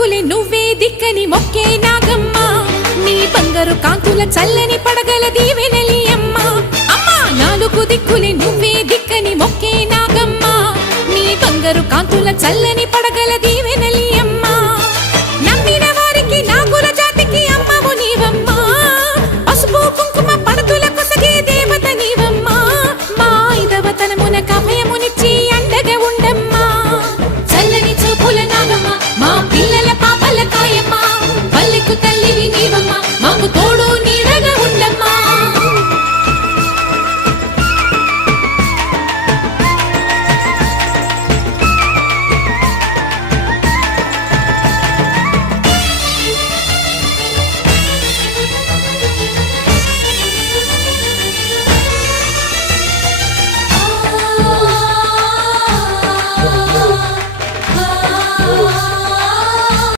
దిక్కులే నువ్వే దిక్కని మొక్కే నాగమ్మ నీ బంగారు కాంతుల చల్లని పడగల దీవెనలి అమ్మ అమ్మా నాలుగు దిక్కులే నువ్వే దిక్కని మొక్కే నాగమ్మ నీ బంగారు కాంతుల చల్లని పడగల దీవెనలి